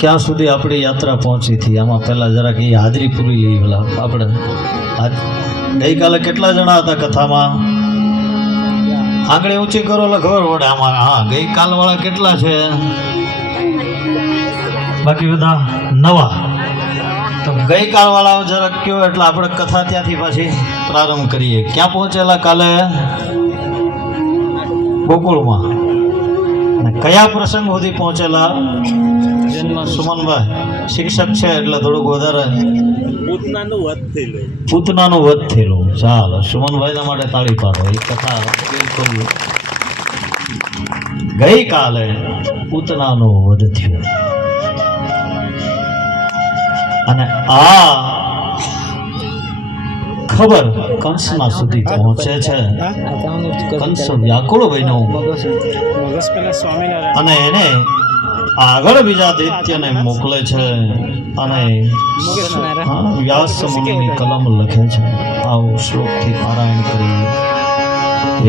ક્યાં સુધી આપણી યાત્રા પહોંચી હતી આમાં પહેલાં જરાક એ હાજરી પૂરી લઈ પેલા આપણે ગઈકાલે કેટલા જણા હતા કથામાં? આંગળી ઊંચી કરો એટલે ખબર પડે આમાં. હા, ગઈકાલ વાળા કેટલા છે? બાકી બધા નવા. તો ગઈકાલ વાળા જરાક કયો એટલે આપણે કથા ત્યાંથી પાછી પ્રારંભ કરીએ. ક્યાં પહોંચેલા કાલે? ગોકુળમાં. અને કયા પ્રસંગ સુધી પહોંચેલા? સુમનભાઈ શિક્ષક છે એટલે થોડુંક વધારે. પૂતનાનું વધ થયેલું. ચાલો, સુમનભાઈના માટે તાળી પાડો. એ કથા બિલકુલ ગઈકાલે પૂતનાનો વધ થયો. અને આ ખબર કંસના સુધી પહોંચે છે. કંસ વ્યાકુળ બન્યો અને એને આગળ બીજા દૈત્યને મોકલે છે અને વ્યાસ મુનિની કલમ લખે છે. આવો શ્લોકથી પારાયણ કરીએ.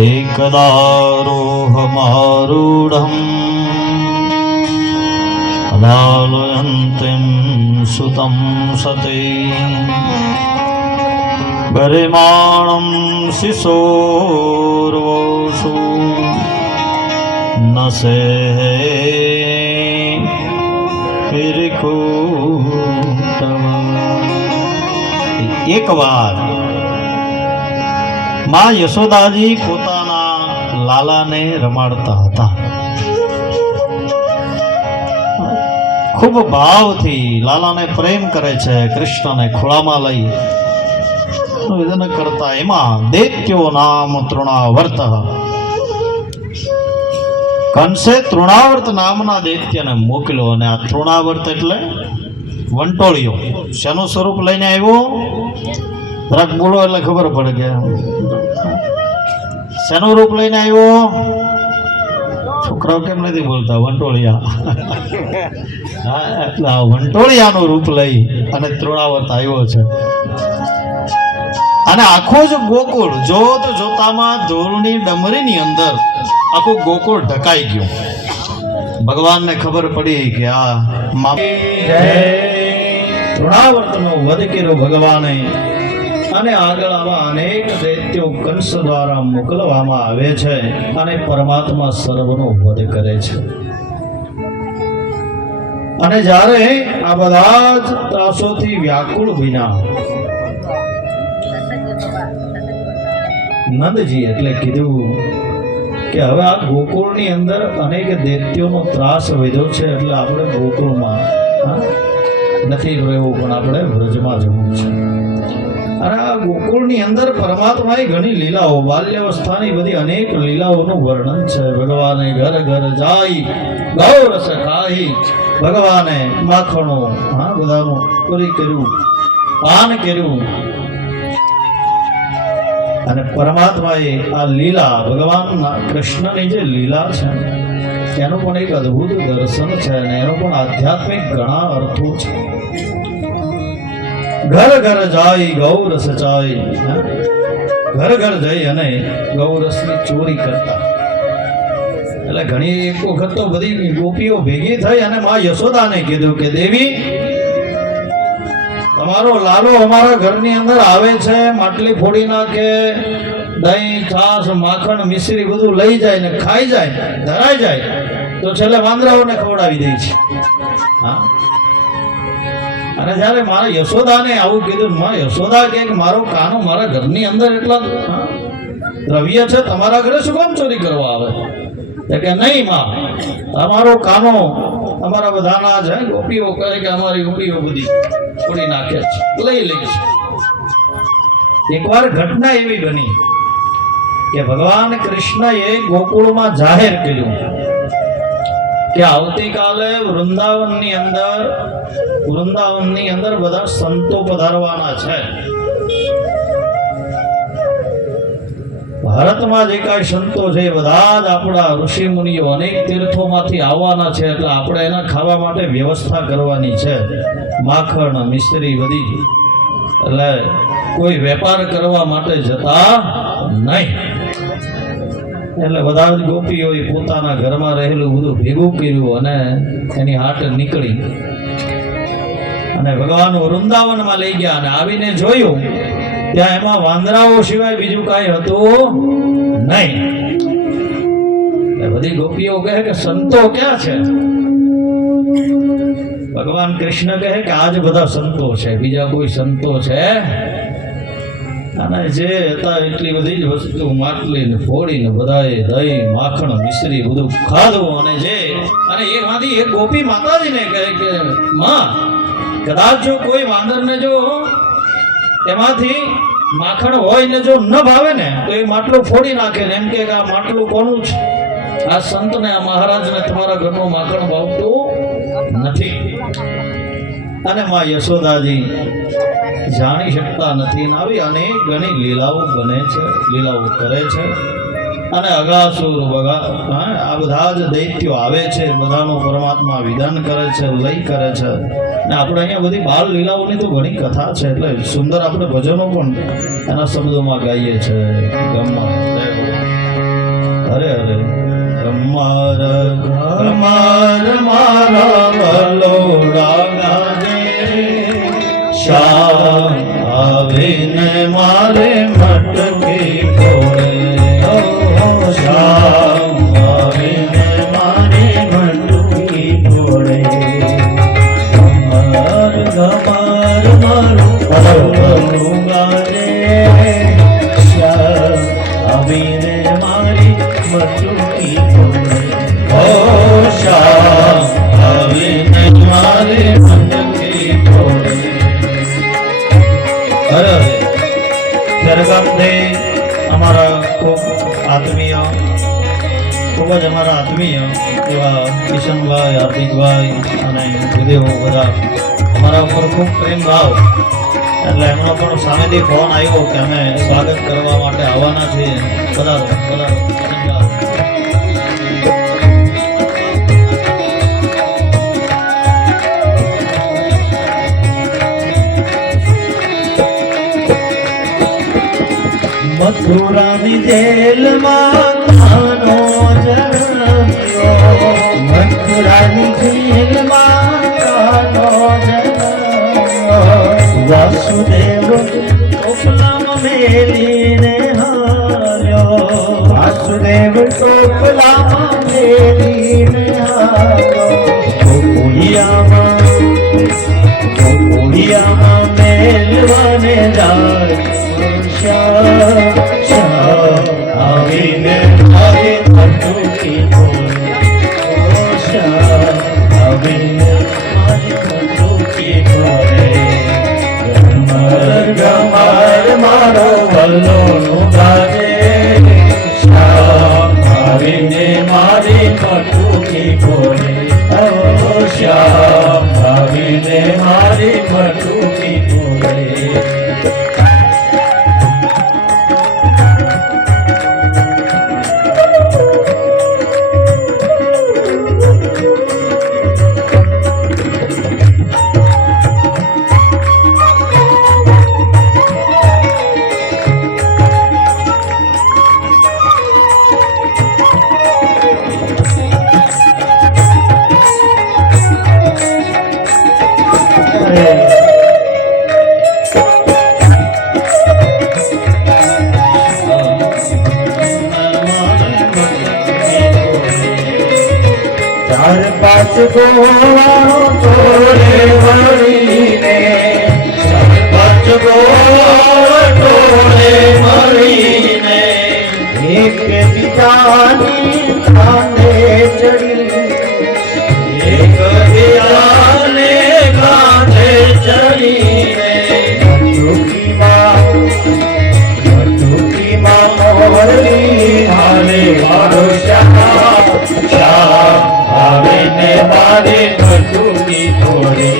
એકદારોહમારૂઢમ અદાલયંતિમ સુતમ સતે ગરિમાણમ શિશોર્વસુ નસે એક વાર માં યશોદાજી પોતાના લાલાને રમાડતા હતા. ખૂબ ભાવથી લાલાને પ્રેમ કરે છે. કૃષ્ણને ખોળામાં લઈ નિવેદન કરતા એમાં દૈત્યો નામ તૃણાવર્ત. કંસે તૃણાવર્ત નામના દૈત્યને મોકલ્યો. અને આ તૃણાવર્ત એટલે વંટોળિયો. શેનું સ્વરૂપ લઈને આવ્યો? જરાક બોલો એટલે ખબર પડે કે શેનું રૂપ લઈને આવ્યો. છોકરાઓ કેમ નથી બોલતા? વંટોળિયા. હા, એટલે આ વંટોળિયાનું રૂપ લઈ અને તૃણાવર્ત આવ્યો છે. અને આખો જ ગોકુળ જોત જોતામાં ધૂળની ડમરીની અંદર આખું ગોકુળ ઢકાઈ ગયું. ભગવાનને ખબર પડી કે આ તૃણાવર્તનો વધ કર્યો ભગવાને. અને આગળ આવા અનેક દૈત્યો કંસ દ્વારા મોકલવામાં આવે છે અને પરમાત્મા સર્વનો વધ કરે છે. અને જ્યારે આ બધા જ ત્રાસોથી વ્યાકુળ બન્યા, નંદજી એટલે કીધું કે હવે આ ગોકુળની અંદર અનેક દૈત્યોનો ત્રાસ વધ્યો છે, એટલે આપણે ગોકુળમાં નથી રહેવું, પણ આપણે વ્રજમાં જવું છે. અને આ ગોકુળની અંદર પરમાત્માએ ઘણી લીલાઓ, બાલ્યાવસ્થાની બધી અનેક લીલાઓનું વર્ણન છે. ભગવાને ઘર ઘર જાય ગૌરસ ખાઈ, ભગવાને માખણો બધાનું પૂરી કર્યું, પાન કર્યું. અને પરમાત્માએ આ લીલા, ભગવાન કૃષ્ણની જે લીલા છે એનું પણ એક અદ્ભુત દર્શન છે અને એનો પણ આધ્યાત્મિક ઘણા અર્થો છે. ઘર ઘર જાય ગૌરસ જાય, ઘર ઘર જઈ અને ગૌરસની ચોરી કરતા. એટલે ઘણી એક વખત તો બધી ગોપીઓ ભેગી થઈ અને માં યશોદાને કીધું કે દેવી, તમારો લાલો અમારા ઘરની અંદર આવે છે, માટલી ફોડી નાખે, દહીં, છાશ, માખણ, મિશ્રી બધું લઈ જાય ને ખાઈ જાય, ધરાઈ જાય, તો છેલ્લે વાંદરાઓને ખવડાવી દે છે. હા, અને જ્યારે મારા યશોદાને આવું કીધું, માં યશોદા કે મારો કાનો મારા ઘરની અંદર એટલા દ્રવ્ય છે, તમારા ઘરે શું કામ ચોરી કરવા આવે? કે નહીં માં, અમારો કાનો અમારા બધાના જ ગોપીઓ કહે કે અમારી ગોપીઓ બધી છોડી નાખે છે, લઈ લે છે. એકવાર ઘટના એવી બની કે ભગવાન કૃષ્ણએ ગોકુળમાં જાહેર કર્યું કે આવતીકાલે વૃંદાવનની અંદર બધા સંતો પધારવાના છે. ભારતમાં જે કાંઈ સંતો છે એ બધા જ આપણા ઋષિ મુનિઓ અનેક તીર્થોમાંથી આવવાના છે, એટલે આપણે એના ખાવા માટે વ્યવસ્થા કરવાની છે. માખણ, મિશ્રી બધી. એટલે કોઈ વેપાર કરવા માટે જતા નહીં. એટલે બધા જ ગોપીઓએ પોતાના ઘરમાં રહેલું બધું ભેગું કર્યું અને એની હાટ નીકળી અને ભગવાન વૃંદાવનમાં લઈ ગયા અને આવીને જોયું ત્યાં એમાં વાંદરાઓ સિવાય બીજું કાંઈ હતું નહીં. બધી ગોપીઓ કહે કે સંતો ક્યાં છે? ભગવાન કૃષ્ણ કહે કે આજ બધા સંતો છે, બીજા કોઈ સંતો છે? અને જે હતા એટલી બધી જ વસ્તુ માટલીને ફોડીને બધાએ દહીં માખણ મિશ્રી બધું ખાધું અને એમાંથી એક ગોપી માતાજીને કહે કે માં, કદાચ જો કોઈ વાંદરને જો એમાંથી માખણ હોય ને જો ન ભાવે ને તો એ માટલું ફોડી નાખે ને એમ કે આ માટલું કોનું છે? આ સંતને, આ મહારાજને તમારા ઘરનું માખણ ભાવતું નથી. અને માં યશોદાજી જાણી શકતા નથી ને આવી અનેક ઘણી લીલાઓ બને છે, લીલાઓ કરે છે. અને અગાસુર આ બધા જ દૈત્યો આવે છે, બધાનું પરમાત્મા વિધાન કરે છે, લય કરે છે. ને આપણે અહીંયા બધી બાળ લીલાઓની તો ઘણી કથા છે, એટલે સુંદર આપણે ભજનો પણ એના શબ્દોમાં ગાઈએ છીએ. ગમ્મા હરે હરે ગમ્માર ગમ્માર મારા વલોડા ગાજે, શ્યામ આવીને મારે મટકી ફોડે, શ્યામ આવીને મારી મટકી ફોડે. ગમ્માર ગમ્માર મારું વલોડું ગાજે, શ્યામ આવીને મારી મટકી ફોડે. ઓ શ્યામ આવીને મારી મટકી ફોડે. અરે ત્યારે ગામથી અમારા ખૂબ આત્મીય, ખૂબ જ અમારા આત્મીય એવા કિશનભાઈ, હાર્દિકભાઈ અને ભૂદેવ બધા અમારા ઉપર ખૂબ પ્રેમ ભાવ, એટલે એમનો પણ સામેથી ફોન આવ્યો કે અમે સ્વાગત કરવા માટે આવવાના છીએ. બધા મથુરાની જેલમાં કાનો જન્મ્યો, મથુરાની જેલમાં કાનો જન્મ્યો. વાસુદેવ ટોપલામાં મેલીને હાલ્યો, વાસુદેવ ટોપલામાં મેલીને હાલ્યો. ગોકુળિયામાં મેલવાને જાય, આવીને મારી મટકી ફોડે, આવીને મારી મટકી ફોડે. ગમ્માર ગમ્માર મારો વલ્લોનું ગાજે, શ્યામ આવીને મારી મટકી ફોડે, શ્યામ આવીને મારી મટકી ફોડે. ચાર પાંચ ગોવાળો તોરે મળીને, ચાર પાંચ ગોવાળો તોરે મળીને, એક બીજાની કાંધે ચડી, એક બીજાને કાંધે ચડીને. મટુકીમાં મોરલી હાલે મારો શ્યામ, શ્યામ આવીને મારી મટકી ફોડે,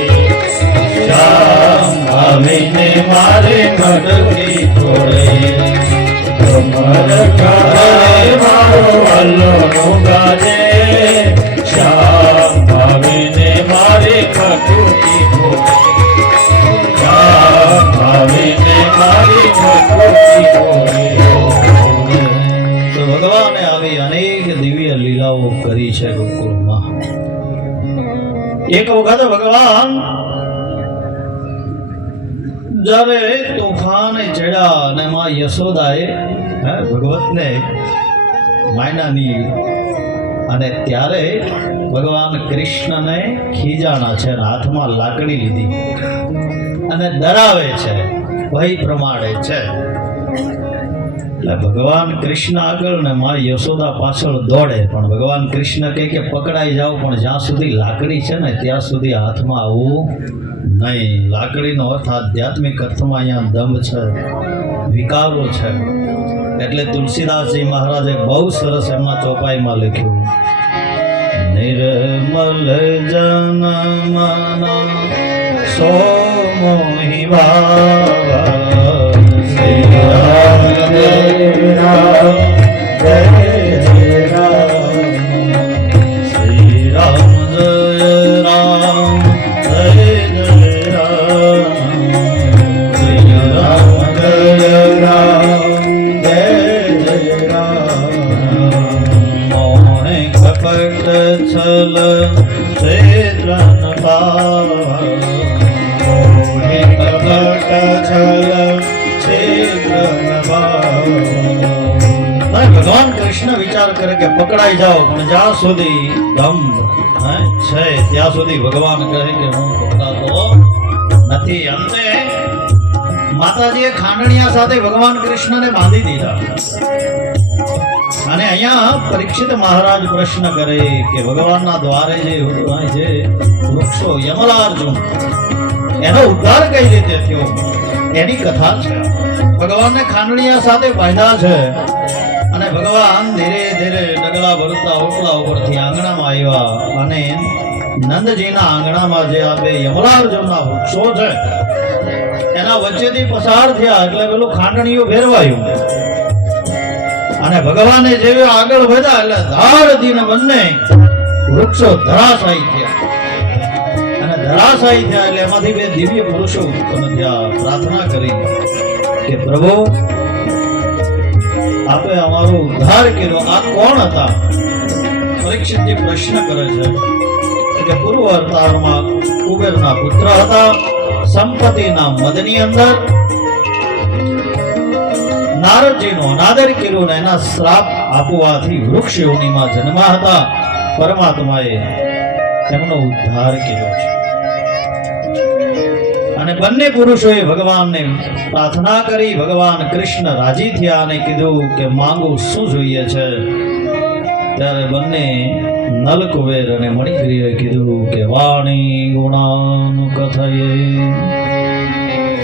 શ્યામ આવીને મારી મટકી ફોડે. ગમ્માર ગમ્માર મારો વલ્લોનું ગાજે, શ્યામ આવીને મારી મટકી ફોડે, શ્યામ આવીને મારી મટકી ફોડે. તો ભગવાને આવી એક વખત ભગવાન જ્યારે તોફાને ચડ્યા અને માં યશોદાએ ભગવતને માયનાની અને ત્યારે ભગવાન કૃષ્ણને ખીજાણા છે અને હાથમાં લાકડી લીધી અને ડરાવે છે, ભય પ્રમાણે છે. એટલે ભગવાન કૃષ્ણ આગળ ને માં યશોદા પાછળ દોડે, પણ ભગવાન કૃષ્ણ કહે કે પકડાઈ જાઓ, પણ જ્યાં સુધી લાકડી છે ને ત્યાં સુધી હાથમાં આવવું નહીં. લાકડીનો અર્થ આધ્યાત્મિક અર્થમાં અહીંયા દંભ છે, વિકારો છે. એટલે તુલસીદાસજી મહારાજે બહુ સરસ એમના ચોપાઈમાં લખ્યું, નિર્મલ જન મન સો મોહી ભાવા શ્રી રામ જય રામ જય જય રામ શ્રી રામ જય રામ જય જય રામ શ્રી રામ જય રામ જય જય રામ મોહે કપટ છલ છેદ્રન પાવા મોહે કપટ છલ ભગવાન કૃષ્ણ વિચાર કરે કે પકડાઈ જાઓ, પણ જ્યાં સુધી દમ છે ત્યાં સુધી ભગવાન કહે કે હું પકડાતો નથી. અંતે માતાજીએ ખાંડણિયા સાથે ભગવાન કૃષ્ણને બાંધી દીધા. અને અહીંયા પરીક્ષિત મહારાજ પ્રશ્ન કરે કે ભગવાનના દ્વારે જે વૃક્ષો યમલાર્જુન એનો ઉદ્ધાર કઈ રીતે થયો એની કથા છે. ભગવાનને ખાંડણિયા સાથે બાંધ્યા છે અને ભગવાન ધીરે ધીરે ડગલા ભરતા ઓટલા ઉપરથી આંગણામાં આવ્યા અને નંદજીના આંગણામાં જે આ બે યમલાર્જુનના વૃક્ષો છે એના વચ્ચેથી પસાર થયા. એટલે પેલું ખાંડણીયું ફેરવાયું અને ભગવાને જેવી આગળ વધ્યા એટલે ધારધીને બંને વૃક્ષો ધરાશાયી થયા. અને ધરાશાયી થયા એટલે એમાંથી બે દિવ્ય પુરુષો ઉત્પન્ન થયા. પ્રાર્થના કરી કે પ્રભુ આપે અમારો ઉદ્ધાર કર્યો. આ કોણ હતા? પરીક્ષિતજી પ્રશ્ન કરે છે કે પૂર્વ અવતારમાં કુબેરના પુત્ર હતા. સંપત્તિના મદની અંદર નારદજીનો અનાદર કર્યો ને એના શ્રાપ આપવાથી વૃક્ષ યોનિમાં જન્મા હતા. પરમાત્માએ એમનો ઉદ્ધાર કર્યો છે. અને બંને પુરુષોએ ભગવાનને પ્રાર્થના કરી. ભગવાન કૃષ્ણ રાજી થયા અને કીધું કે માંગુ શું જોઈએ છે? ત્યારે બંને નલકુબેર અને મણિગ્રીવે કીધું કે વાણી ગુણાનું કથયે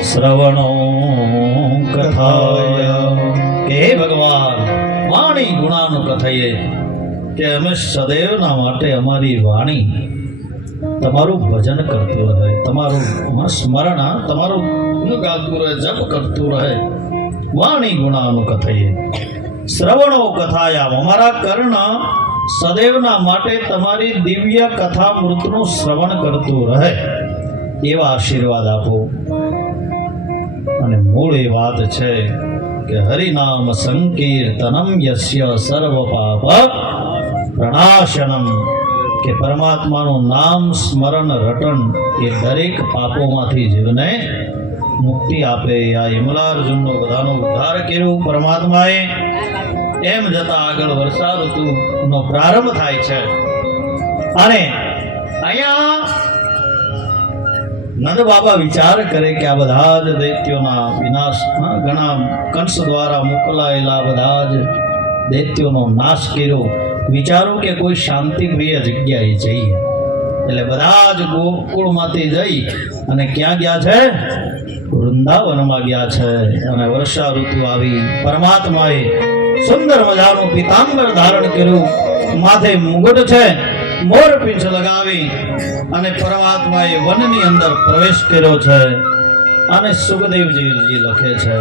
શ્રવણો કથાય. કે હે ભગવાન, વાણી ગુણાનું કથયે, કે અમે સદૈવના માટે અમારી વાણી તમારું ભજન કરતું રહે, તમારું સ્મરણ, તમારું ગાતું રહે, જપ કરતું રહે. વાણી ગુણાનું કથયે શ્રવણો કથાયામ, અમારા કર્ણ સદૈવના માટે તમારી દિવ્ય કથા મૃતનું શ્રવણ કરતું રહે એવા આશીર્વાદ આપો. અને મૂળ એ વાત છે કે હરિનામ સંકીર્તનમ યસ્ય સર્વ પાપ પ્રણાશનમ, કે પરમાત્માનું નામ સ્મરણ રટન એ દરેક પાપોમાંથી જીવને મુક્તિ આપે. આ યમલાર્જુનનો બધાનો ઉદ્ધાર કર્યો પરમાત્માએ. એમ જતા આગળ વર્ષા ઋતુનો પ્રારંભ થાય છે. અને અહીંયા નંદ બાબા વિચાર કરે કે આ બધા જ દૈત્યોના વિનાશ, ઘણા કંસ દ્વારા મોકલાયેલા બધા જ દૈત્યોનો નાશ કર્યો. વિચારું કે કોઈ શાંતિપ્રિય જગ્યાએ જઈએ. એટલે બધા જ ગોકુળમાંથી જઈ અને ક્યાં ગયા છે? વૃંદાવનમાં ગયા છે. અને વર્ષા ઋતુ આવી. પરમાત્માએ સુંદર મજાનું પીતાંબર ધારણ કર્યું, માથે મુગટ છે, મોરપીંછ લગાવી અને પરમાત્માએ વનની અંદર પ્રવેશ કર્યો છે. અને સુખદેવજી લખે છે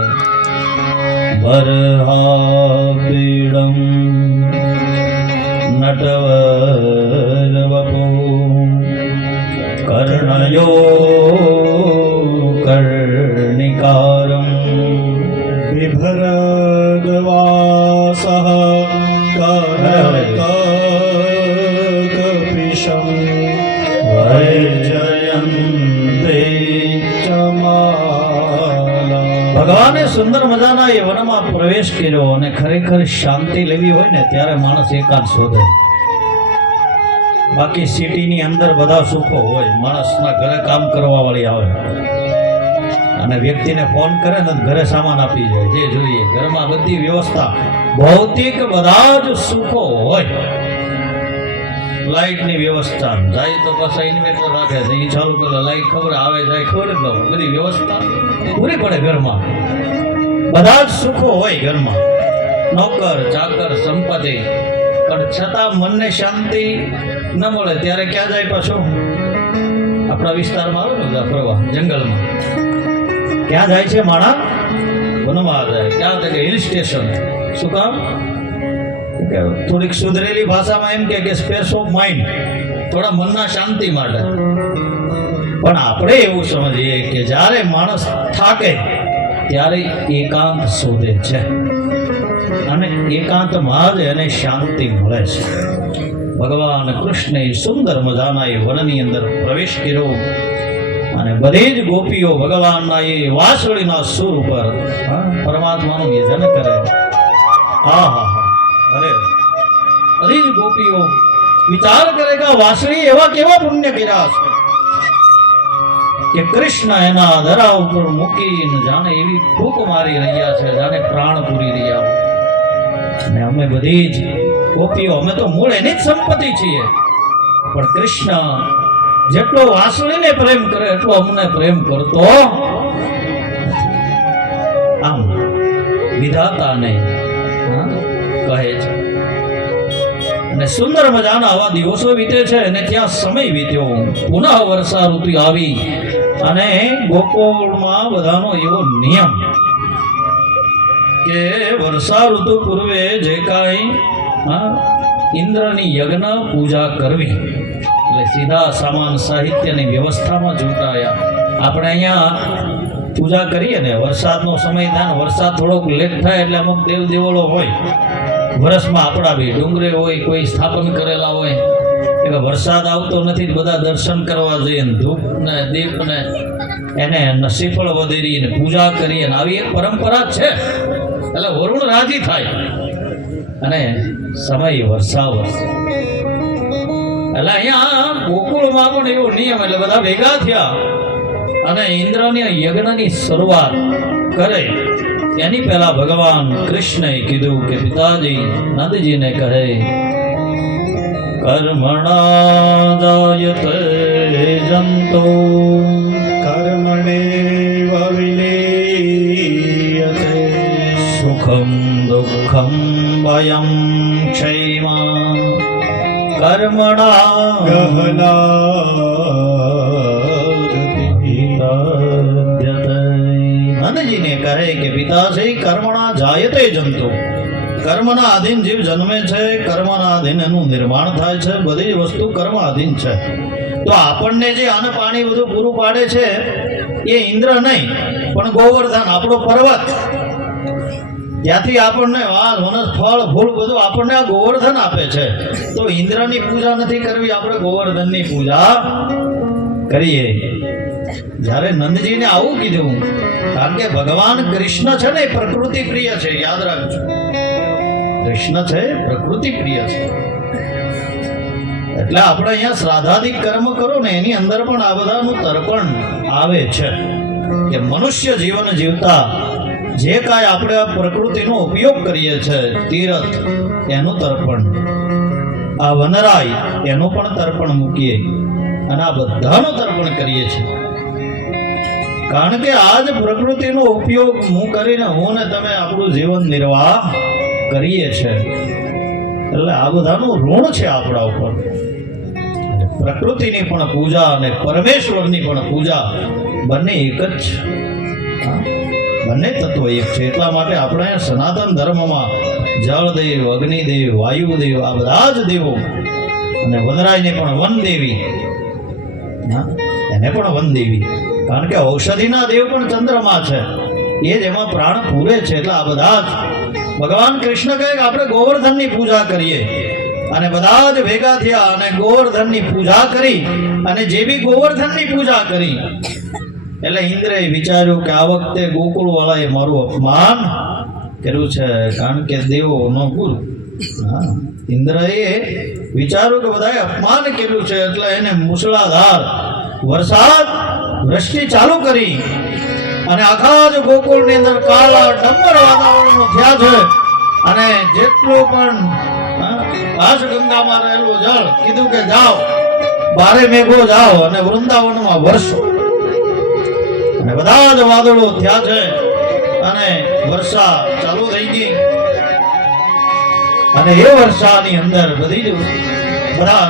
બરહાપીડમ નટવર વપુ કર્ણયો કર્ણિકારમ વિભરગવાસઃ કરકપિશમ વૈ ભગવાને સુંદર મજાના એ વનમાં પ્રવેશ કર્યો અને ખરેખર શાંતિ લેવી હોય ને ત્યારે માણસ એકાંત શોધે. બાકી સિટીની અંદર બધા સુખો હોય, માણસના ઘરે કામ કરવા વાળી આવે અને વ્યક્તિને ફોન કરે ને ઘરે સામાન આપી જાય, જે જોઈએ ઘરમાં બધી વ્યવસ્થા, ભૌતિક બધા જ સુખો હોય. લાઇટની વ્યવસ્થા જાય તો પાછા ઇન્વેટર રાખે છે, એ ચાલુ કરે લાઇટ ખબર આવે જાય ખબર જ ન હોય, બધી વ્યવસ્થા પૂરી પડે ઘરમાં, બધા જ સુખો હોય ઘરમાં, નોકર ચાકર સંપત્તિ, પણ છતાં મનને શાંતિ ન મળે ત્યારે ક્યાં જાય પાછો? આપણા વિસ્તારમાં આવે ને બધા ફરવા જંગલમાં, ક્યાં જાય છે માણા? વનમાં જાય. ક્યાં જાય? Hill station. શું કામ? થોડીક સુધરેલી ભાષામાં એમ કે સ્પેસ ઓફ માઇન્ડ, થોડા મનના શાંતિ માટે. પણ આપણે એવું સમજીએ કે જ્યારે માણસ થાકે ત્યારે એકાંત શોધે છે અને એકાંતમાં જ એને શાંતિ મળે છે. ભગવાન કૃષ્ણે સુંદર મજાના એ વનની અંદર પ્રવેશ કર્યો અને બધી જ ગોપીઓ ભગવાનના એ વાંસળીના સુર ઉપર પરમાત્માનું યજન કરે. હા હા હા, અરે બધી જ ગોપીઓ વિચાર કરે કે વાંસળી એવા કેવા પુણ્ય કર્યા છે કે કૃષ્ણ એના ધરા ઉપર મૂકીને જાણે એવી ફૂંક મારી રહ્યા છે, જાણે પ્રાણ પૂરી રહ્યા. અને અમે બધી જ ગોપીઓ, અમે તો મૂળ એની જ સંપત્તિ છીએ, પણ કૃષ્ણ જેટલો વાંસળીને પ્રેમ કરે એટલો અમને પ્રેમ કરતો. આમ વિધાતાને કહે છે. અને સુંદર મજાના આવા દિવસો વીતે છે અને ત્યાં સમય વીત્યો. પુનઃ વર્ષા ઋતુ આવી અને ગોકુળમાં બધાનો એવો નિયમ કે વર્ષા ઋતુ પૂર્વે જે કાંઈ ઇન્દ્રની યજ્ઞ પૂજા કરવી, એટલે સીધા સામાન સાહિત્યની વ્યવસ્થામાં જોડાયા. આપણે અહીંયા પૂજા કરીએ ને, વરસાદનો સમય થાય ને, વરસાદ થોડોક લેટ થાય એટલે અમુક દેવ દેવળો હોય વર્ષમાં, આપણા બી ડુંગરે હોય, કોઈ સ્થાપન કરેલા હોય, એટલે વરસાદ આવતો નથી, બધા દર્શન કરવા જઈએ, ધૂપ ને દીપ ને એને શ્રીફળ વધેરીને પૂજા કરીએ, આવી એક પરંપરા છે. એટલે વરુણ રાજી થાય અને સમય વર્ષા વર્ષે. એટલે અહીંયા ગોકુળમાં પણ એવો નિયમ, એટલે બધા ભેગા થયા અને ઇન્દ્રની યજ્ઞની શરૂઆત કરે. એની પહેલા ભગવાન કૃષ્ણએ કીધું કે પિતાજી નંદજીને કહે, કર્મણા જાયતે જંતો કર્મણેવ વિલીયતે સુખમ દુઃખમ ભયમ ક્ષયમાં કર્મણા નંદજીને કહે કે પિતાશ્રી કર્મણા જાયતે જંતુ, કર્મના આધીન જીવ જન્મે છે, કર્મના આધીન એનું નિર્માણ થાય છે, બધી જ વસ્તુ કર્મ આધીન છે. તો આપણને જે અન્ન પાણી બધું પૂરું પાડે છે એ ઇન્દ્ર નહીં પણ ગોવર્ધન, આપણો પર્વત, ત્યાંથી આપણને વાલ વનસ ફળ ફૂલ બધું આપણને આ ગોવર્ધન આપે છે. તો ઇન્દ્રની પૂજા નથી કરવી, આપણે ગોવર્ધનની પૂજા કરીએ. જ્યારે નંદજીને આવું કીધું, કારણ કે ભગવાન કૃષ્ણ છે ને પ્રકૃતિ પ્રિય છે, યાદ રાખજો. કૃષ્ણ છે પ્રકૃતિ પ્રિય છે, એટલે આપણે અહીંયા શ્રાદ્ધાદિક કર્મ કરો ને એની અંદર પણ આ બધાનું તર્પણ આવે છે કે મનુષ્ય જીવન જીવતા જે કાંઈ આપણે આ પ્રકૃતિનો ઉપયોગ કરીએ છીએ, તીર્થ એનું તર્પણ, આ વનરાય એનું પણ તર્પણ મૂકીએ અને આ બધાનું તર્પણ કરીએ છીએ. કારણ કે આ જ પ્રકૃતિનો ઉપયોગ હું કરીને હું ને તમે આપણું જીવન નિર્વાહ કરીએ છીએ. એટલે આ બધાનું ઋણ છે આપણા ઉપર. પ્રકૃતિની પણ પૂજા અને પરમેશ્વરની પણ પૂજા બંને એક જ છે, બંને તત્વ એક છે. એટલા માટે આપણે સનાતન ધર્મમાં જળદેવ, અગ્નિદેવ, વાયુદેવ આ બધા જ દેવો, અને વનરાયને પણ વનદેવી, એને પણ વનદેવી, કારણ કે ઔષધિના દેવ પણ ચંદ્રમા છે, એ જ એમાં પ્રાણ પૂરે છે. એટલે આ બધા જ ભગવાન કૃષ્ણ કહે કે આપણે ગોવર્ધનની પૂજા કરીએ, અને બધા જ ભેગા થયા અને ગોવર્ધનની પૂજા કરી. અને જે બી ગોવર્ધનની પૂજા કરી એટલે ઇન્દ્રએ વિચાર્યું કે આ વખતે ગોકુળ વાળાએ મારું અપમાન કર્યું છે, કારણ કે દેવો નો ગુરુ. હા, ઇન્દ્રએ વિચાર્યું કે બધાએ અપમાન કર્યું છે, એટલે એને મુસળાધાર વરસાદ વૃષ્ટિ ચાલુ કરી અને આખા જ ગોકુળની અંદર કાળા ડમર વાતાવરણ થયા છે. અને જેટલું પણ આકાશગંગામાં રહેલું જળ કીધું કે જાઓ, બારે મેઘો જાઓ અને વૃંદાવનમાં વરસો. અને બધા જ વાદળો થયા છે અને વર્ષા ચાલુ થઈ ગઈ. અને એ વર્ષાની અંદર બધા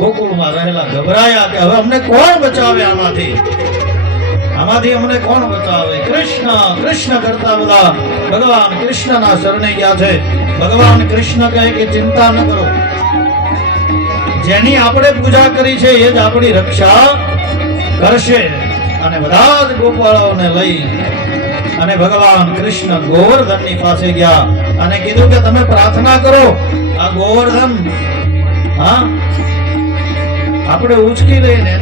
ગોકુળમાં રહેલા ગભરાયા કે હવે અમને કોણ બચાવે આમાંથી અમને કોણ બચાવે? કૃષ્ણ કૃષ્ણ કરતા બધા ભગવાન કૃષ્ણના શરણે ગયા છે. ભગવાન કૃષ્ણ કહે કે ચિંતા ન કરો, જેની આપણે પૂજા કરી છે એ જ આપણી રક્ષા કરશે. અને બધા જ ગોપાળોને લઈ અને ભગવાન કૃષ્ણ ગોવર્ધનની પાસે ગયા અને કીધું કે તમે પ્રાર્થના કરો. આ ગોવર્ધન આપણે ઉચકી લઈને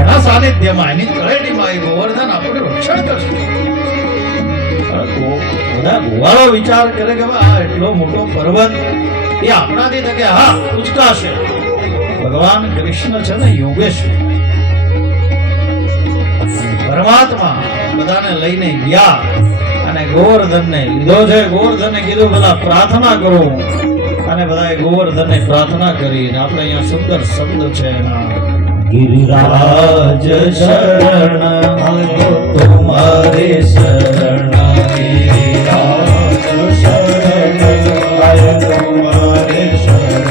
એના સાનિધ્યમાં, એની કળેડીમાં એ ગોવર્ધન આપણું રક્ષણ કરશે. બધા ગોવાળો વિચાર કરે કે આ એટલો મોટો પર્વત એ આપણાથી થકે હા ઉચકાશે. ભગવાન કૃષ્ણ છે ને યોગેશ્વર પરમાત્મા બધાને લઈને ગયા અને ગોવર્ધનને લીધો છે. ગોવર્ધને કીધું બધા પ્રાર્થના કરો અને બધાએ ગોવર્ધનને પ્રાર્થના કરી. આપણે અહીંયા સુંદર શબ્દ છે એના, गिरिराज शरण तुम्हारे शरण, गिरिराज शरण तुम्हारे शरण,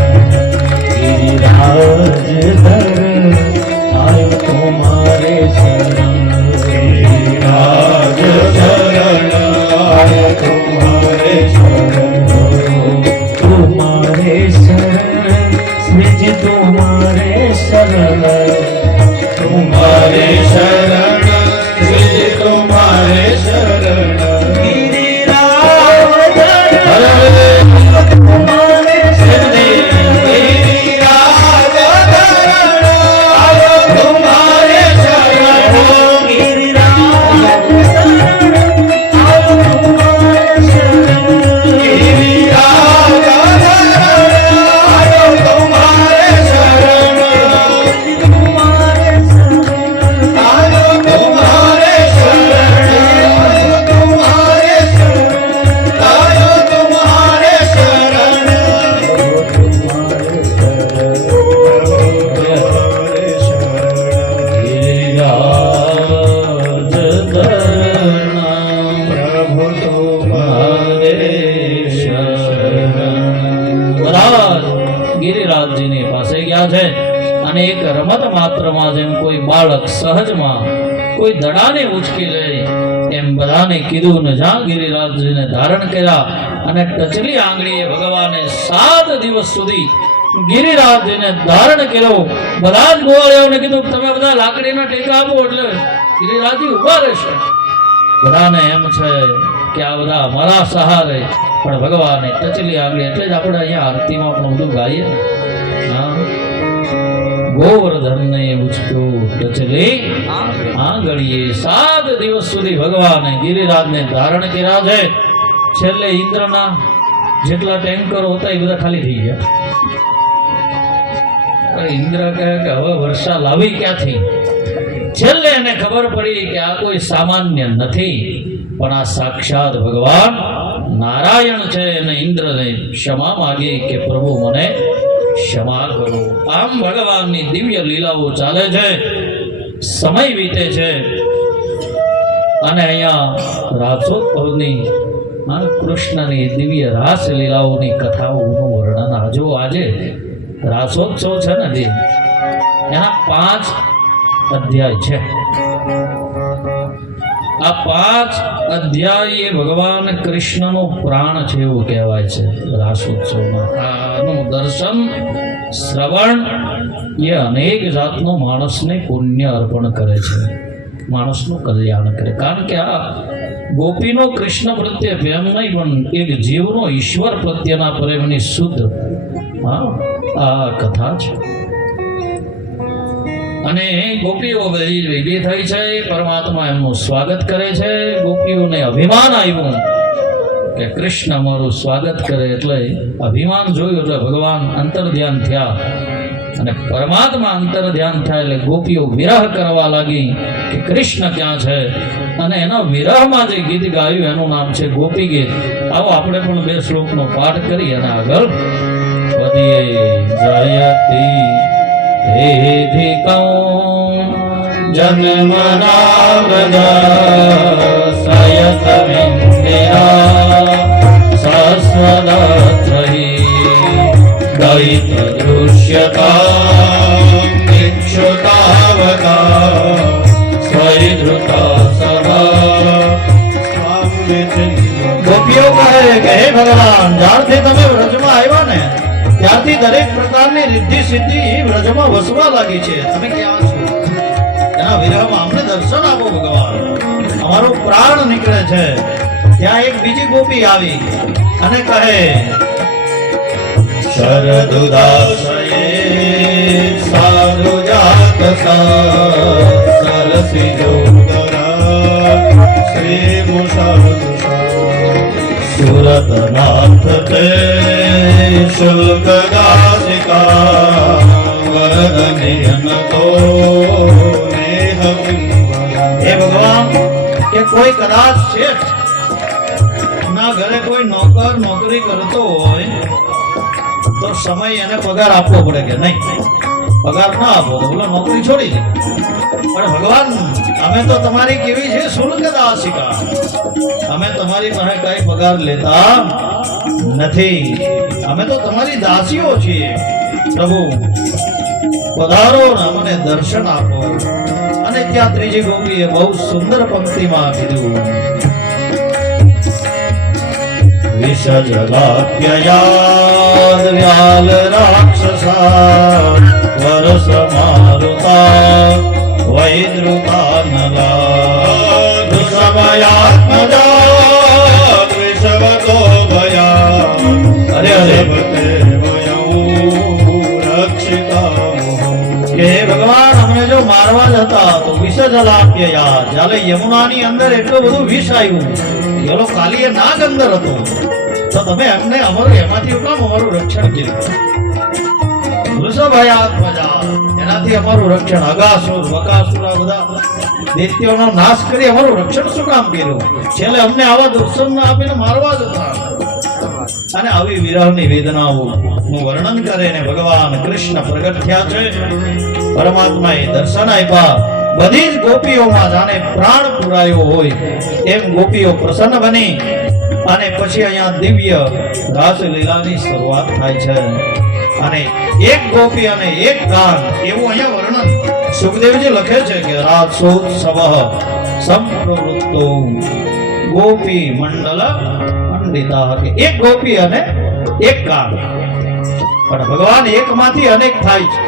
गिरिराज धरण आय तुम्हारे शरण, गिरिराज शरण आय तुम्हारे शरण, तुम्हारे शरण निज तुम्हारे शरण, तुम्हारे शरण निज तुम्हारे शरण, गिरिराज धरण तुम्हारे शरण, गिरिराज धरण आयो तुम्हारे शरण, गिरिराज धरण आयो तुम्हारे शरण, गिरिराज धरण आयो तुम्हारे शरण, तुम्हारे शरण आयो तुम्हारे शरण, तुम्हारे शरण आयो तुम्हारे शरण, गिरिराज धरण प्रभु तुम्हारे शरण. ગિરિરાજજીની પાસે ગયા છે અને એક રમત માત્રમાં જેમ કોઈ બાળક સહજમાં કોઈ દડાને ઉચકી લે એમ બધાને કીધું ને જ્યાં ગિરિરાજજીને ધારણ કર્યા અને ટચલી આંગળીએ ભગવાને 7 દિવસ સુધી ગિરિરાજજીને ધારણ કર્યો. બધા જ ગોવાળીઓને કીધું તમે બધા લાકડીના ટેકા આપો એટલે ગિરિરાજજી ઉભા રહેશે. બધાને એમ છે કે આ બધા અમારા સહારે, પણ ભગવાને ટચલી આંગળી, એટલે જ આપણે અહીંયા આરતીમાં પણ બધું ગાઈએ. ગોવર્ધનને ઉચક્યો ટચલી આંગળીએ. 7 દિવસ સુધી ભગવાને ગિરિરાજને ધારણ કર્યા છે. છેલ્લે ઇન્દ્રના જેટલા ટેન્કરો હતા એ બધા ખાલી થઈ ગયા. ઇન્દ્ર કહે કે હવે વર્ષા લાવી ક્યાંથી? છેલ્લે એને ખબર પડી કે આ કોઈ સામાન્ય નથી, પણ આ સાક્ષાત ભગવાન નારાયણ છે. અને ઇન્દ્રને ક્ષમા માગી કે પ્રભુ મને ક્ષમા કરો. આમ ભગવાનની દિવ્ય લીલાઓ ચાલે છે, સમય વીતે છે. અને અહીંયા રાસોત્સવની કૃષ્ણની દિવ્ય રાસ લીલાઓની કથાઓનું વર્ણન આજે રાસોત્સવ છે ને જે એના 5 અધ્યાય છે. આ 5 અધ્યાય એ ભગવાન કૃષ્ણનો પ્રાણ છે એવું કહેવાય છે. રાસોત્સવમાં આનું દર્શન શ્રવણ એ અનેક જાતનો માણસને પુણ્ય અર્પણ કરે છે, માણસનું કલ્યાણ કરે. કારણ કે આ ગોપીનો કૃષ્ણ પ્રત્યે પ્રેમ નહીં, પણ એક જીવનો ઈશ્વર પ્રત્યેના પ્રેમની શુદ્ધ આ કથા છે. અને ગોપીઓ બધી ભેગી થઈ છે. પરમાત્મા એમનું સ્વાગત કરે છે. ગોપીઓને અભિમાન આવ્યું કે કૃષ્ણ અમારું સ્વાગત કરે, એટલે અભિમાન જોયું એટલે ભગવાન અંતર ધ્યાન થયા. અને પરમાત્મા અંતર ધ્યાન થાય એટલે ગોપીઓ વિરહ કરવા લાગી કે કૃષ્ણ ક્યાં છે. અને એના વિરહમાં જે ગીત ગાયું એનું નામ છે ગોપી ગીત. આવો આપણે પણ 2 શ્લોકનો પાઠ કરી અને આગળ વધીએ. જયતી ધિકૌ જન્મના સયત વિંધ્યા સસ્વદત્રહી દૈત દૃશ્યતા નિક્ષુતાવતા સ્વૈધૃતા સદા. ગોપીઓ કહે કે હે ભગવાન, જ્યારથી તમે વ્રજમાં આવ્યા ને ત્યારથી દરેક પ્રકારની રિદ્ધિ સિદ્ધિ વ્રજમાં વસવા લાગી છે. તમે ક્યાં છો? એના વિરહમાં અમને દર્શન આપો ભગવાન, અમારો પ્રાણ નીકળે છે. ત્યાં એક બીજી ગોપી આવી અને કહે શરદુદાસયે સાધુ જાત સરસી જોગરા શ્રી સુરતનાથ તે શુલ્ક દાસિકા વરદનિયન તો હે ભગવાન, કે કોઈ કદાચ શેઠ ના ઘરે કોઈ નોકર નોકરી કરતો હોય તો સમય એને પગાર આપવો પડે કે નહીં? પગાર ના આપો તો બોલો નોકરી છોડી દે. પણ ભગવાન, અમે તો તમારી કેવી છે શુલ્ક દાસિકા, અમે તમારી પાસે કઈ પગાર લેતા નથી. અમે તો તમારી દાસીઓ છીએ. પ્રભુ પધારો ને અમને દર્શન આપો. અને ત્યાં ત્રીજી ગોપીએ બહુ સુંદર પંક્તિમાં કીધું વિષજલાપ્યયાદ વ્યાલ રાક્ષસા વરસ મારુતા વૈદ્રુતા નલા દુષમયાત્મજા વિષવતો ભયા અરે અરે હે ભગવાન, અમને જો મારવા જ હતા તો વિષ જલાપ્ય યાદ. જ્યારે યમુનાની અંદર એટલું બધું વિષ આવ્યું, પેલો કાલીય નાગ અંદર હતો, તો તમે એમને અમારું એમાંથી કામ અમારું રક્ષણ કર્યું? વૃષભયાત્મજા, એનાથી અમારું રક્ષણ. અગાસુર વકાસુર આ બધા દૈત્યોનો નાશ કરી અમારું રક્ષણ શું કામ કર્યું? છેલ્લે અમને આવા દુર્સન આપીને મારવા જ હતા. અને આવી વિરહની વેદનાઓ નું વર્ણન કરે ને ભગવાન કૃષ્ણ પ્રગટ થયા છે. પરમાત્માએ દર્શન આપ્યા. બધી જ ગોપીઓમાં જાણે પ્રાણ પુરાયો હોય એમ ગોપીઓ પ્રસન્ન બની. અને પછી અહીંયા દિવ્ય રાસલીલાની શરૂઆત થાય છે. અને એક ગોપી અને એક ગાન એવું અહીંયા વર્ણન સુખદેવજી લખે છે કે રાસોત્સવ સંપ્રવૃત્તો ગોપી મંડલ પંડિતા, કે એક ગોપી અને એક ગાન. પણ ભગવાન એકમાંથી અનેક થાય છે.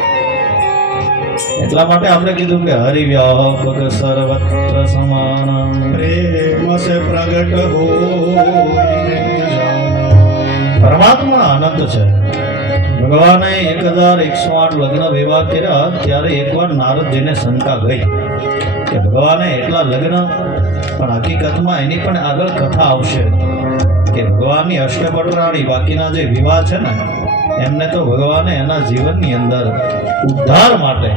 એટલા માટે આપણે કીધું કે હરિવ્યાપક સર્વત્ર સમાન પ્રેમ સે પ્રગટ હોય. પરમાત્મા અનંત છે. ભગવાને 1108 લગ્ન વિવાહ કર્યા ત્યારે એકવાર નારદજીને શંકા ગઈ કે ભગવાને એટલા લગ્ન, પણ હકીકતમાં એની પણ આગળ કથા આવશે કે ભગવાનની અષ્ટપટરાણી બાકીના જે વિવાહ છે ને એમને તો ભગવાને એના જીવનની અંદર ઉદ્ધાર માટે.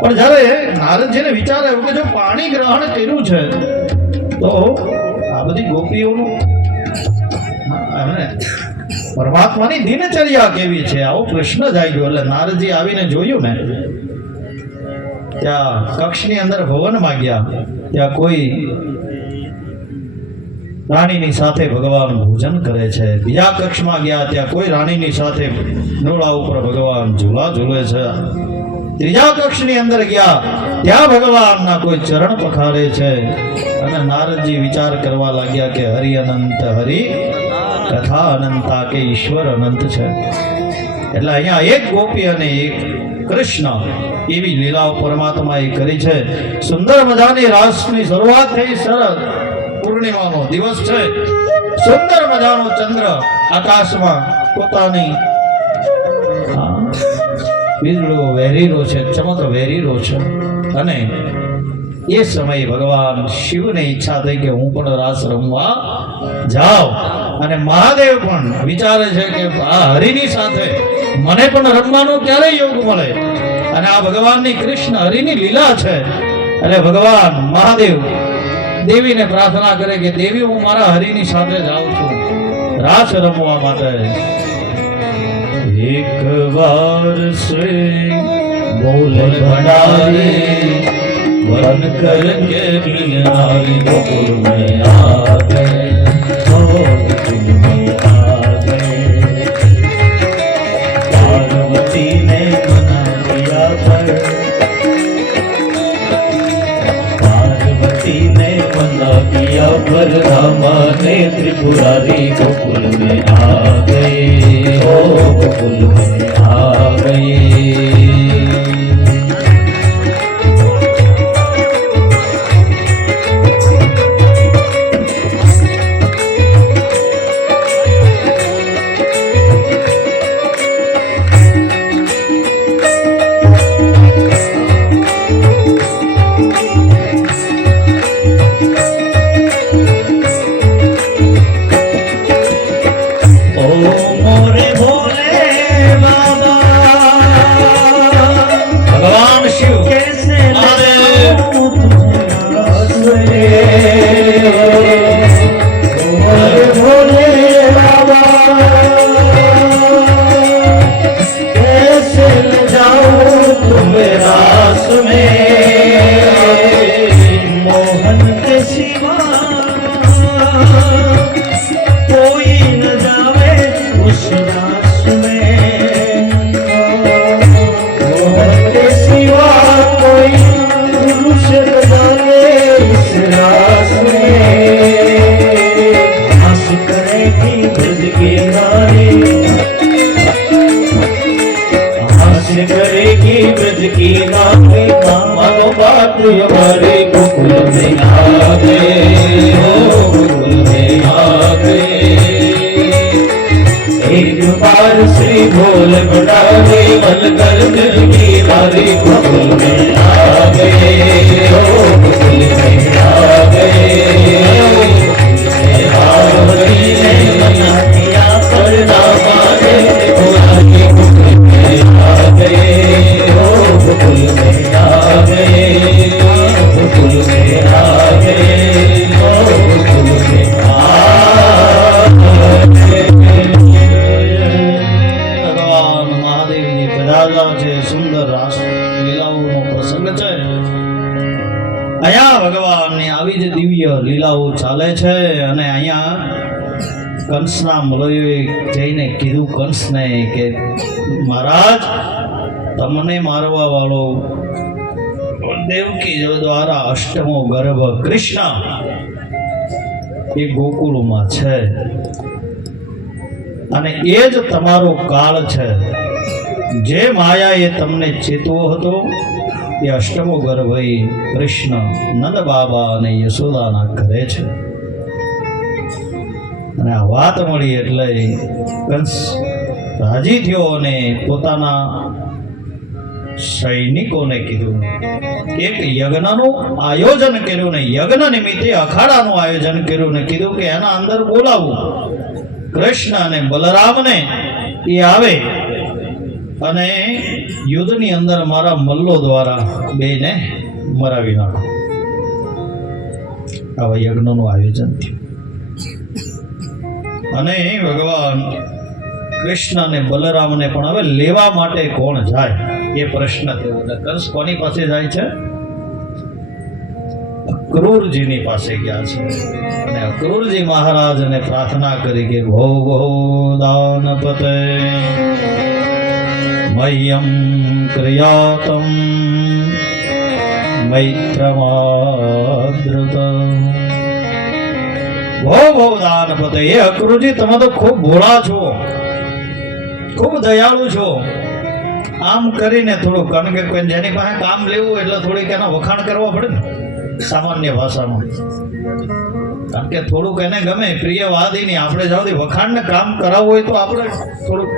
પણ જ્યારે નારદજીને વિચાર આવ્યો કે જો પાણી ગ્રહણ કર્યું છે તો આ બધી ગોપીઓનું પરમાત્માની દિનચર્યા કેવી છે, આવો પ્રશ્ન જાય ગયો. એટલે નારદજી આવીને જોયું ને, ત્યાં કક્ષની અંદર ભવનમાં ગયા, ત્યાં કોઈ રાણીની સાથે ભગવાન ભોજન કરે છે. બીજા કક્ષમાં ગયા, ત્યાં કોઈ રાણીની સાથે નોળા ઉપર ભગવાન ઝૂલા ઝૂલે છે. ત્રીજા કક્ષની અંદર ગયા, ત્યાં ભગવાનના કોઈ ચરણ પખારે છે. અને નારદજી વિચાર કરવા લાગ્યા કે હરિ અનંત, હરિ કથા અનંતા, કે ઈશ્વર અનંત છે. એટલે અહીંયા એક ગોપી અને એક કૃષ્ણ એવી લીલાઓ પરમાત્માએ કરી છે. સુંદર મજાની રાસની શરૂઆત થઈ. શરદ પૂર્ણિમાનો દિવસ છે. સુંદર મજાનો ચંદ્ર આકાશમાં પોતાની વીજળીઓ વેરીરો છે, ચમક વેરીરો છે. અને એ સમયે ભગવાન શિવને ઈચ્છા થઈ કે હું પણ રાસ રમવા જાઉં. અને મહાદેવ પણ વિચારે છે કે આ હરિની સાથે મને પણ રમવાનો ક્યારે યોગ મળે. અને આ ભગવાનની કૃષ્ણ હરિની લીલા છે. એટલે ભગવાન મહાદેવ દેવીને પ્રાર્થના કરે કે દેવી હું મારા હરિની સાથે જાઉં છું રાસ રમવા માટે. એક વાર સે બોલ ભંડારી वन करके बिहारी गोकुल में आ गए, गोकुल में आ गए. पार्वती ने मना किया पर पार्वती ने मना किया पर रामा ने त्रिपुरारी गोकुल में आ गए, गोकुल में आ गए. हमारे गोकुल में आ गए, गोकुल में आ गए. एक बार श्री भोल भंडारी बनकर दिल की हमारे गोकुल में आ गए, गोकुल में आ गए. पार्वती ने मना किया पर रामा ने त्रिपुरारी गोकुल में आ गए, गोकुल में आ गए. સુંદર રાસ લીલાઓનો પ્રસંગ છે. અહીંયા ભગવાનની આવી જ દિવ્ય લીલાઓ ચાલે છે. અને અહીંયા કંસના મલયોએ જઈને કીધું કંસને કે મહારાજ તમને મારવા વાળો દેવકી દ્વારા અષ્ટમો ગર્ભ કૃષ્ણ એ ગોકુળમાં છે અને એ જ તમારો કાળ છે. જે માયાએ તમને ચેતવો હતો એ અષ્ટમો ગર્ભ કૃષ્ણ નંદ બાબા અને યશોદાના ઘરે છે. અને આ વાત મળી એટલે કંસ રાજી થયો અને પોતાના સૈનિકોને કીધું એક યજ્ઞનું આયોજન કર્યું ને યજ્ઞ નિમિત્તે અખાડાનું આયોજન કર્યું ને કીધું કે એના અંદર બોલાવું કૃષ્ણ અને બલરામને એ આવે અને યુદ્ધની અંદર મારા મલ્લો દ્વારા બેને મરાવી નાખો. આવા યજ્ઞનું આયોજન થયું. અને ભગવાન કૃષ્ણ અને બલરામને પણ હવે લેવા માટે કોણ જાય એ પ્રશ્ન થયો. કંસ કોની પાસે જાય છે? અક્રૂરજીની પાસે ગયા છે. અને અક્રૂરજી મહારાજને પ્રાર્થના કરી કે ભો ભો દાનપતે મય્યમ ક્રિયાતમ મૈત્રમાદ્રત. ભો ભો દાનપતે એ અક્રૂરજી તમે તો ખૂબ ભોળા છો, ખૂબ દયાળુ છો. આમ કરીને થોડું, કારણ કે કોઈ જેની પાસે કામ લેવું એટલે થોડીક એના વખાણ કરવા પડે ને સામાન્ય ભાષામાં. કારણ કે થોડુંક એને ગમે પ્રિયવાદીની આપણે જાવ વખાણને કામ કરાવવું હોય તો આપણે થોડુંક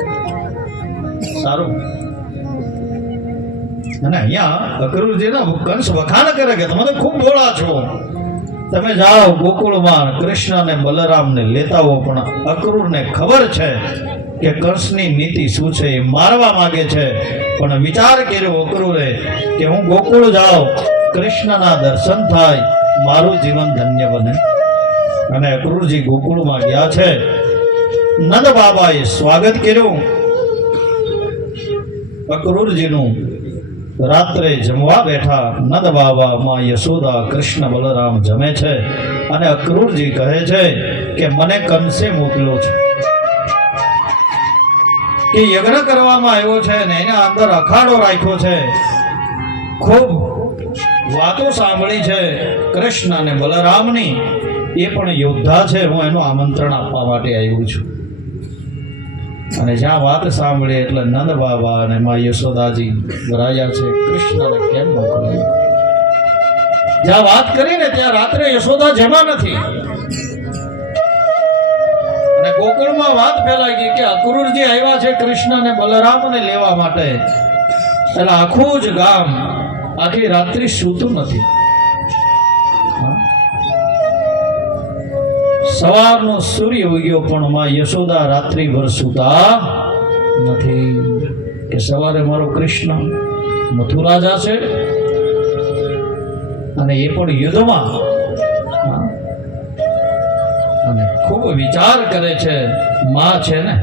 સારું. અને અહીંયા અક્રૂરજીના કંસ વખાણ કરે કે તમે તો ખૂબ ભોળા છો, તમે જાઓ ગોકુળમાં કૃષ્ણ અને બલરામને લેતા હો. પણ અક્રૂરને ખબર છે કે કંસની નીતિ શું છે, એ મારવા માંગે છે. પણ વિચાર કર્યો અક્રૂરે કે હું ગોકુળ જાઉં, કૃષ્ણના દર્શન થાય, મારું જીવન ધન્ય બને. અને અક્રૂરજી ગોકુળમાં ગયા છે. નંદ બાબાએ સ્વાગત કર્યું. અક્રૂરજીનું રાત્રે જમવા બેઠા. નંદ બાબા, માં યશોદા, કૃષ્ણ બલરામ જમે છે. અને અક્રૂરજી કહે છે કે મને કંસે મોકલ્યો છે કે યજ્ઞ કરવામાં આવ્યો છે ને એના અંદર અખાડો રાખ્યો છે, ખૂબ વાતો સાંભળી છે કૃષ્ણ અને બલરામની, એ પણ યોદ્ધા છે, હું એનું આમંત્રણ આપવા માટે આવ્યો છું. અને જ્યાં વાત સાંભળી એટલે નંદ બાબા અને મા યશોદાજી ભરાયા છે, કૃષ્ણને કેમ મોકલ્યો. જ્યાં વાત કરીને ત્યાં રાત્રે યશોદા જેમાં નથી. અને ગોકુળમાં વાત ફેલાઈ ગઈ કે અક્રૂરજી આવ્યા છે કૃષ્ણ અને બલરામને લેવા માટે. એટલે આખું જ ગામ આખી રાત્રિ સૂતું નથી. સવારનો સૂર્ય ઉગ્યો પણ માં યશોદા રાત્રિભર સૂતા નથી. કે સવારે મારો કૃષ્ણ મથુરા જશે અને એ પણ યુદ્ધમાં. અને ખૂબ વિચાર કરે છે. માં છે ને,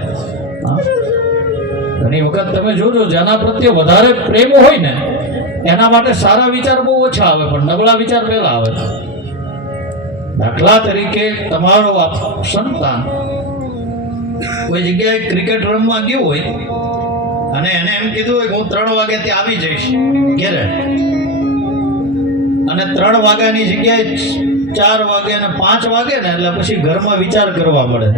ઘણી વખત તમે જોજો જેના પ્રત્યે વધારે પ્રેમ હોય ને એના માટે સારા વિચાર બહુ ઓછા આવે, પણ નબળા વિચાર પહેલા આવે. દાખલા તરીકે તમારો સંતાન કોઈ જગ્યાએ ક્રિકેટ રમવા ગયો હોય અને એને એમ કીધું હોય કે હું 3 વાગે ત્યાં આવી જઈશ ઘેરે, અને 3 વાગ્યાની જગ્યાએ 4 વાગે અને 5 વાગે ને એટલે પછી ઘરમાં વિચાર કરવા મળે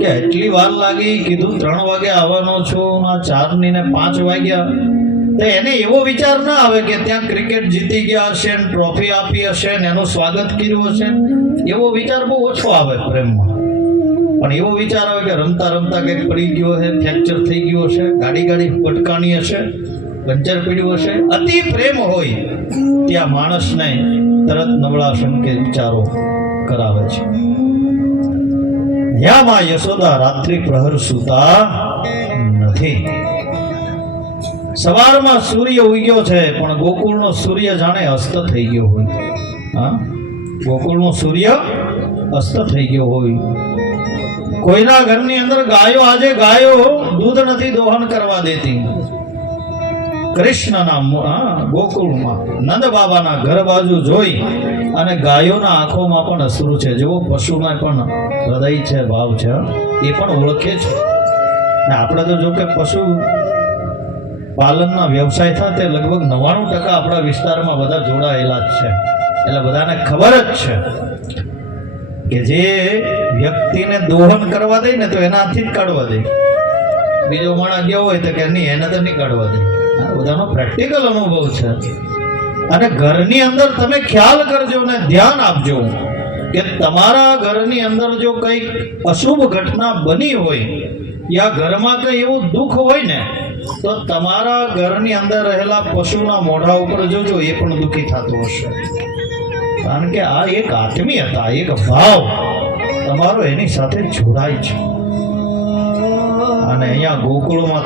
કે એટલી વાર લાગી, કીધું 3 વાગે આવવાનો છું, 4 ની ને 5 વાગ્યા. તો એને એવો વિચાર ના આવે કે ત્યાં ક્રિકેટ જીતી ગયા હશે ને ટ્રોફી આપી હશે ને એનું સ્વાગત કર્યું હશે. એવો વિચાર બહુ ઓછો આવે પ્રેમમાં. પણ એવો વિચાર આવે કે રમતા રમતા કંઈક પડી ગયો હશે, ફ્રેક્ચર થઈ ગયું હશે, ગાડી પટકાણી હશે, પંચર પડ્યું હશે. અતિ પ્રેમ હોય ત્યાં માણસને તરત નબળા સંકે વિચારો કરાવે છે. યામાં યશોદા રાત્રિ પ્રહર સૂતા નથી. સવારમાં સૂર્ય ઉગ્યો છે પણ ગોકુળનો સૂર્ય જાણે અસ્ત થઈ ગયો હોય. ગોકુળનો સૂર્ય અસ્ત થઈ ગયો હોય. કોઈના ઘરની અંદર આજે ગાયો દૂધ નથી દોહન કરવા દેતી. કૃષ્ણના ગોકુળમાં નંદ બાબાના ઘર બાજુ જોઈ અને ગાયોના આંખોમાં પણ અશ્રુ છે. જેવો પશુના પણ હૃદય છે, ભાવ છે, એ પણ ઓળખે છે. આપણે તો જો કે પશુ પાલનના વ્યવસાય થાય તે લગભગ 99% આપણા વિસ્તારમાં બધા જોડાયેલા જ છે. એટલે બધાને ખબર જ છે કે જે વ્યક્તિને દોહન કરવા દે ને તો એના હાથથી જ કાઢવા દે. બીજો માણસ ગયો હોય તો કે નહીં, એને તો નહીં કાઢવા દે. બધાનો પ્રેક્ટિકલ અનુભવ છે. અને ઘરની અંદર તમે ખ્યાલ કરજો ને ધ્યાન આપજો કે તમારા ઘરની અંદર જો કંઈક અશુભ ઘટના બની હોય યા ઘરમાં કંઈ એવું દુઃખ હોય ને તો તમારા ઘરની અંદર રહેલા પશુના મોઢા ઉપર જોજો, એ પણ દુઃખી થતું હશે. કારણ કે આ એક આત્મીયતા, એક ભાવ તમારો એની સાથે જોડાય છે. અને અહીંયા ગોકુળમાં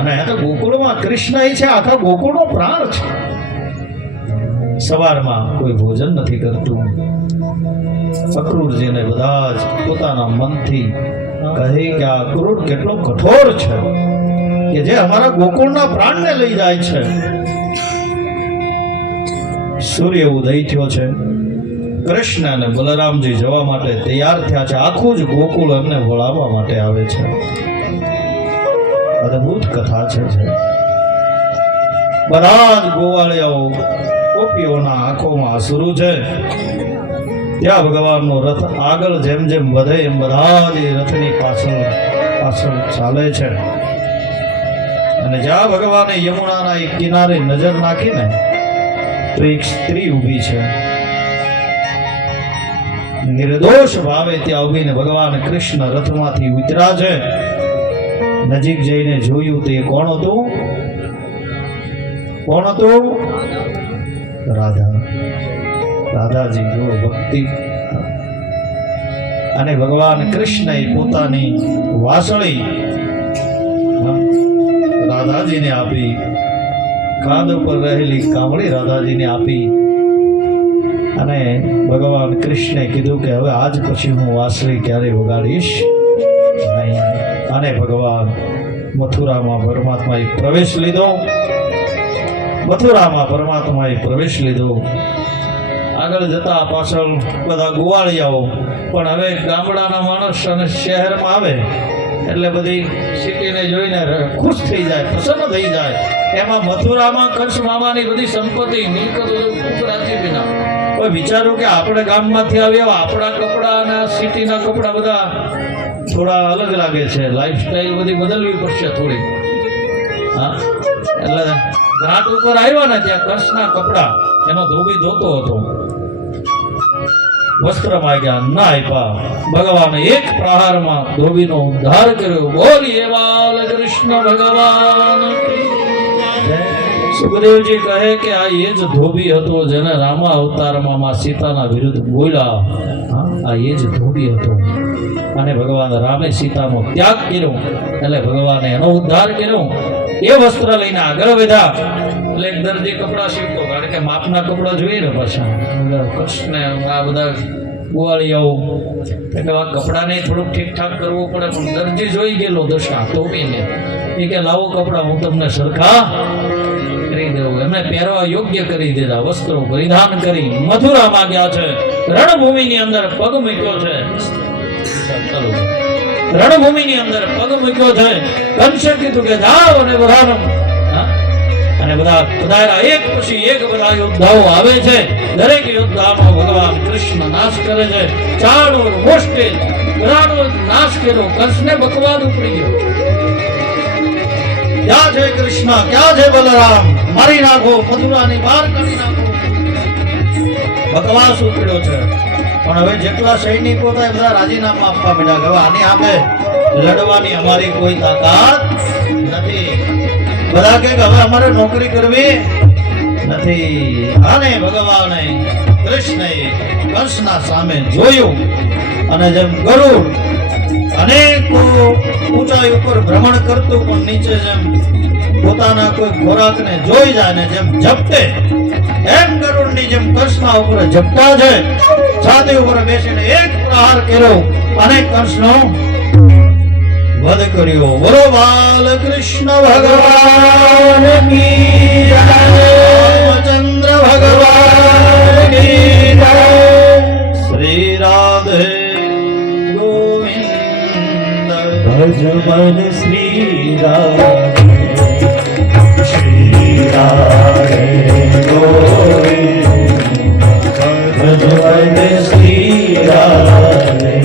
અને આ તો ગોકુળમાં કૃષ્ણ છે, આખા ગોકુળનો પ્રાણ છે. સવારમાં કોઈ ભોજન નથી કરતું. અક્રૂરજીને બધા જ પોતાના મનથી કહે કે આ અક્રૂર કેટલો કઠોર છે કે જે અમારા ગોકુળના પ્રાણને લઈ જાય છે. સૂર્ય ઉદય થયો છે. કૃષ્ણ અને બલરામજી જવા માટે તૈયાર થયા છે. આખું જ ગોકુળ એમને વળાવવા માટે આવે છે. અદ્ભુત કથા છે. બધા જ ગોવાળિયાઓ ગોપીઓના આંખોમાં આંસુ છે. ત્યાં ભગવાનનો રથ આગળ જેમ જેમ વધે એમ બધા જ રથની પાછળ ચાલે છે. અને જ્યાં ભગવાને યમુનાના એક કિનારે નજર નાખીને તો એક સ્ત્રી ઊભી છે. નિર્દોષ ભાવે ત્યાં ઊભીને ભગવાન કૃષ્ણ રથમાંથી ઉતર્યા છે. નજીક જઈને જોયું તે કોણ હતું? કોણ હતું? રાધા. રાધાજી જો ભક્તિ. અને ભગવાન કૃષ્ણએ પોતાની વાસળી રાધાજીને આપી, કાંધ ઉપર રહેલી કામળી રાધાજીને આપી. અને ભગવાન કૃષ્ણે કીધું કે હવે આજ પછી હું વાંસળી ક્યારે વગાડીશ નહીં. અને ભગવાન મથુરામાં પરમાત્માએ પ્રવેશ લીધો. મથુરામાં પરમાત્માએ પ્રવેશ લીધો. આગળ જતા પાછળ બધા ગોવાળિયાઓ, પણ હવે ગામડાના માણસ અને શહેરમાં આવે એટલે બધી સિટીને જોઈને ખુશ થઈ જાય, પ્રસન્ન થઈ જાય. એમાં મથુરામાં કંસ મામાની બધી સંપત્તિ મિલકતો ખૂબ રાજી વિના. કોઈ વિચારું કે આપણે ગામમાંથી આવ્યા, આપણા કપડાં અને સિટીના કપડાં બધા થોડા અલગ લાગે છે, લાઈફસ્ટાઈલ બધી બદલવી પડશે થોડી. હા, એટલે ઘાટ ઉપર આવ્યા ને ત્યાં કંસના કપડાં, એનો ધોબી ધોતો હતો, વસ્ત્ર માંગ્યા, ના આપ્યા. ભગવાને એક પ્રહારમાં ધોબીનો ઉદ્ધાર કર્યો. બોલીએ બાલકૃષ્ણ ભગવાન. સુખદેવજી કહે કે આ એ જ ધોબી હતો જેને રામા અવતારમાં માં સીતાના વિરુદ્ધ બોલ્યા. આ એ જ ધોબી હતો. અને ભગવાન રામે સીતાનો ત્યાગ કર્યો એટલે ભગવાને એનો ઉદ્ધાર કર્યો. એ વસ્ત્ર લઈને આગળ વધ્યા. એટલે એક દરજી કપડાં સીવતો, કારણ કે માપના કપડાં જોઈએ ને પાછા કૃષ્ણ આ બધા ગોવાળિયાઓ, એટલે આ કપડાને થોડુંક ઠીકઠાક કરવું પડે. પણ દરજી જોઈ ગયેલો દશા ધોબીને, એ કે લાવો કપડાં હું તમને સરખા કરી દઉં. એમને પહેરવા યોગ્ય કરી દીધા, વસ્ત્રો પરિધાન કરી મથુરામાં ગયા છે. રણભૂમિની અંદર પગ મૂક્યો છે. રણભૂમિની અંદર પગ મૂક્યો છે. કંસે કીધું કે જાઓ અને બધાનો, અને બધા પધાર્યા. એક પછી એક બધા યોદ્ધાઓ આવે છે. દરેક યોદ્ધાનો ભગવાન કૃષ્ણ નાશ કરે છે. ચાણૂર મોષ્ટે બધાનો નાશ કર્યો. કંસને બકવાદ ઉપડી ગયો. ક્યાં છે કૃષ્ણ, ક્યાં છે બલરામ? મારી નાખો, મથુરાની બહાર કાઢી નાખો. બકવાસ ઉપડ્યો છે. પણ હવે જેટલા સૈનિકો થાય બધા રાજીનામા આપવા માંડ્યા. હવે આની સામે લડવાની અમારી કોઈ તાકાત નથી. બધા કે હવે અમારે નોકરી કરવી નથી. અને ભગવાને કૃષ્ણએ કંસના સામે જોયું. અને જેમ ગરુડ અનેકો ઊંચાઈ ઉપર ભ્રમણ કરતું પણ નીચે જેમ પોતાના કોઈ ખોરાકને જોઈ જાય ને જેમ ઝપટે, એમ ગરુડની જેમ કંસના ઉપર ઝપટા છે. છાતી ઉપર બેસીને એક પ્રહાર કર્યો અને કંસનો વધ કર્યો. બોલો બાલકૃષ્ણ ભગવાન કી જય. રામચંદ્ર ભગવાન કી જય. શ્રી રાધે ગોવિંદ ભજમન શ્રી રાધે. શ્રી રાધે ગોવિંદ ભજમન શ્રી રાધે.